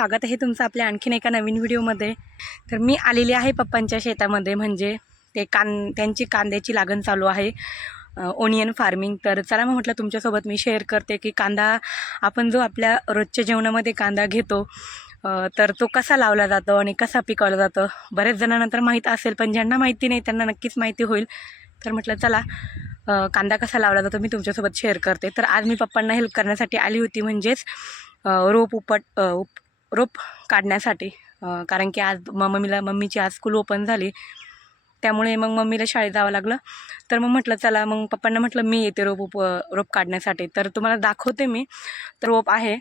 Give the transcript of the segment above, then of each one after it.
स्वागत आहे तुमचं आपल्या आणखीन एका नवीन व्हिडिओमध्ये. तर मी आलेली आहे पप्पांच्या शेतामध्ये म्हणजे ते कां त्यांची कांद्याची लागण चालू आहे ओनियन फार्मिंग तर चला मग म्हटलं तुमच्यासोबत मी शेअर करते की कांदा आपण जो आपल्या रोजच्या जेवणामध्ये कांदा घेतो तर तो कसा लावला जातो आणि कसा पिकवला जातो? बरेच जणांना तर माहीत असेल पण ज्यांना माहिती नाही त्यांना नक्कीच माहिती होईल. तर म्हटलं चला कांदा कसा लावला जातो मी तुमच्यासोबत शेअर करते. तर आज मी पप्पांना हेल्प करण्यासाठी आली होती म्हणजेच रोप उपट उप रोप काढण्यासाठी कारण की आज म मम्मीला मम्मीची आज स्कूल ओपन झाली. त्यामुळे मग मम्मीला शाळेत जावं लागलं. तर मग म्हटलं चला मग पप्पांना म्हटलं मी येते रोप उप रोप काढण्यासाठी. तर तुम्हाला दाखवते मी. तर रोप आहे.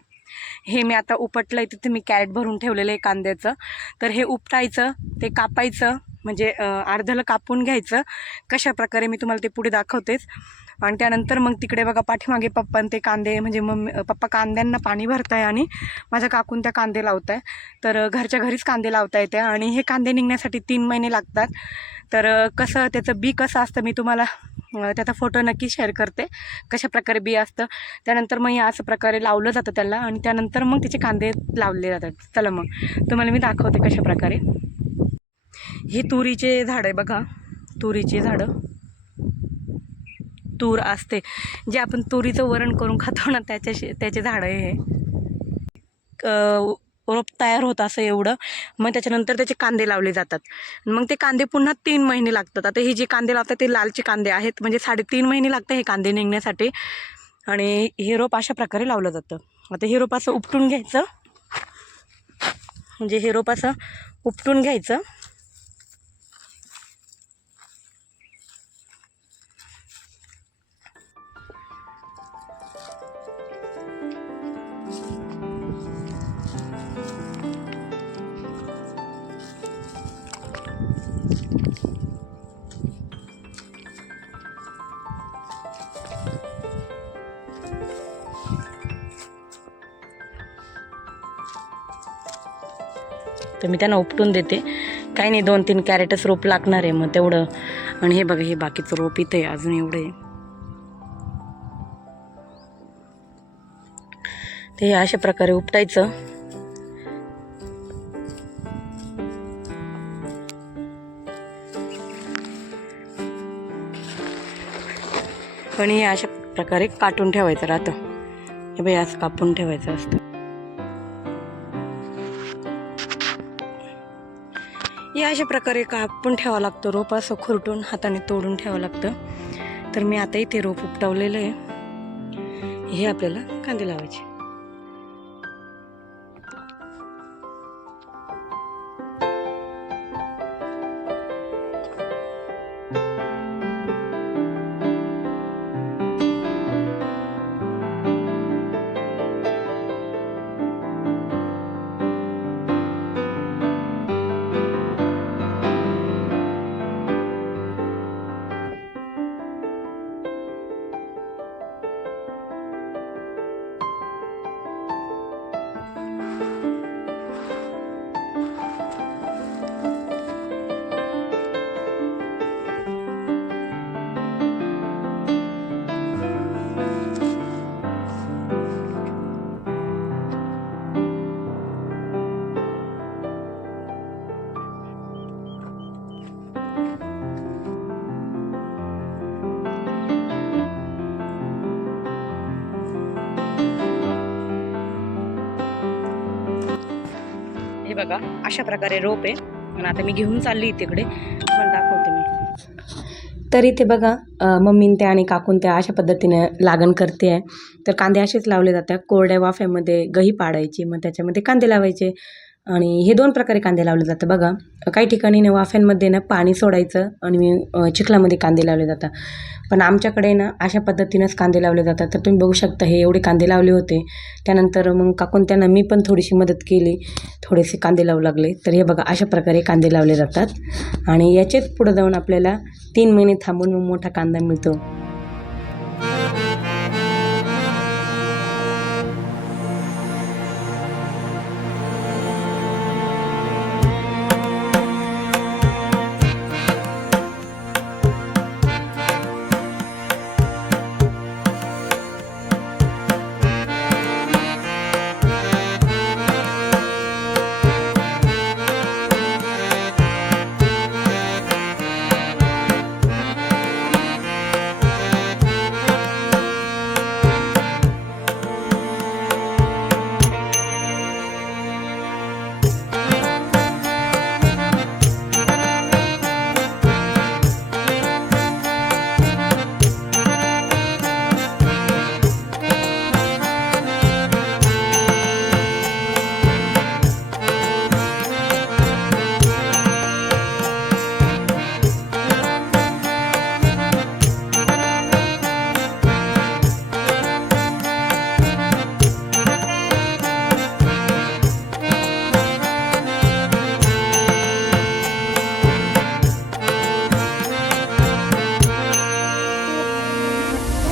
हे मी आता उपटलं आहे तिथे मी कॅरेट भरून ठेवलेलं आहे कांद्याचं. तर हे उपटायचं ते कापायचं म्हणजे अर्धलं अर्ध्याला कापून घ्यायचं. कशा प्रकारे मी तुम्हाला ते पुढे दाखवतेच. आणि त्यानंतर मग तिकडे बघा पाठीमागे पप्पान ते कांदे म्हणजे मम्मी पप्पा कांद्यांना पाणी भरताय आणि माझ्या काकून त्या कांदे लावत आहे तर घरच्या घरीच कांदे लावता येते आणि हे कांदे निघण्यासाठी तीन महिने लागतात. तर कसं त्याचं बी कसं असतं मी तुम्हाला त्याचा फोटो नक्की शेअर करते. कशा प्रकारे बी असतं. त्यानंतर मग हे असं प्रकारे लावलं जातं त्याला आणि त्यानंतर मग त्याचे कांदे लावले जातात. चला मग. तुम्हाला मी दाखवते कशा प्रकारे. हे तुरीचे झाड आहे बघा. तुरीचे झाडं. तूर असते. जे आपण तुरीचं वरण करून खातो ना त्याच्याशी त्याचे झाडं हे. क- रोप तयार होतं असं एवढं. मग त्याच्यानंतर त्याचे कांदे लावले जातात. मग ते कांदे पुन्हा तीन महिने लागतात. आता हे जे कांदे लावतात ते लालचे कांदे आहेत. म्हणजे साडेतीन महिने लागतं हे कांदे निघण्यासाठी. आणि हे रोप अशा प्रकारे लावलं जातं. आता हे रोप असं उपटून घ्यायचं. म्हणजे हे रोप असं उपटून घ्यायचं. तर मी त्यांना उपटून देते. काही नाही दोन तीन कॅरेटच रोप लागणार आहे मग तेवढं. आणि हे बघा हे बाकीचं रोप इथं आहे अजून एवढं आहे. ते हे अशा प्रकारे उपटायचं. पण हे अशा प्रकारे काटून ठेवायचं राहतं. हे बाई असं कापून ठेवायचं असतं. हे अशा प्रकारे कापून ठेवावं लागतं रोप असं खुरटून हाताने तोडून ठेवावं लागतं. तर मी आता इथे रोप उपटवलेलं आहे. हे आपल्याला कांदे लावायचे. हे बघा अशा प्रकारे रोप आहे. आता मी घेऊन चालली तिकडे पण दाखवते मी. तर इथे बघा मम्मीन त्या आणि काकून त्या अशा पद्धतीने लागण करते आहे. तर कांदे असेच लावले जातात. कोरड्या वाफ्यामध्ये गही पाडायची मग त्याच्यामध्ये कांदे लावायचे. आणि हे दोन प्रकारे कांदे लावले जातं बघा काही ठिकाणी ना वाफ्यांमध्ये ना पाणी सोडायचं आणि चिखलामध्ये कांदे लावले जातात. पण आमच्याकडे ना अशा पद्धतीनंच कांदे लावले जातात. तर तुम्ही बघू शकता हे एवढे कांदे लावले होते. त्यानंतर मग काकून त्यांना मी पण थोडीशी मदत केली. थोडेसे कांदे लावू लागले. तर हे बघा अशा प्रकारे कांदे लावले जातात. आणि याचेच पुढं जाऊन आपल्याला तीन महिने थांबून मग मोठा कांदा मिळतो.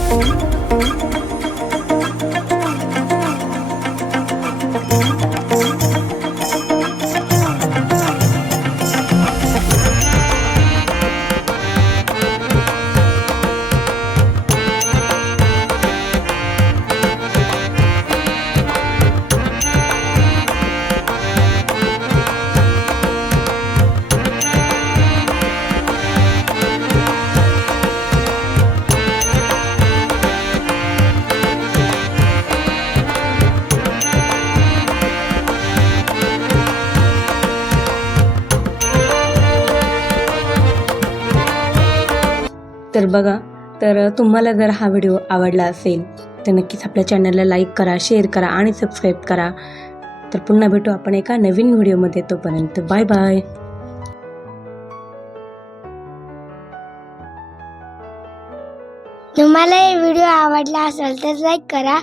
うん。तर बघा तर तुम्हाला जर हा व्हिडिओ आवडला असेल तर नक्कीच आपल्या चॅनलला लाईक करा शेअर करा आणि सबस्क्राईब करा. तर पुन्हा भेटू आपण एका नवीन व्हिडिओमध्ये. तोपर्यंत बाय बाय तुम्हाला हे व्हिडिओ आवडला असेल तर लाईक करा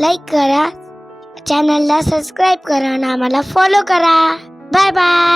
लाईक करा. चॅनलला सबस्क्राईब करा आणि आम्हाला फॉलो करा. Bye bye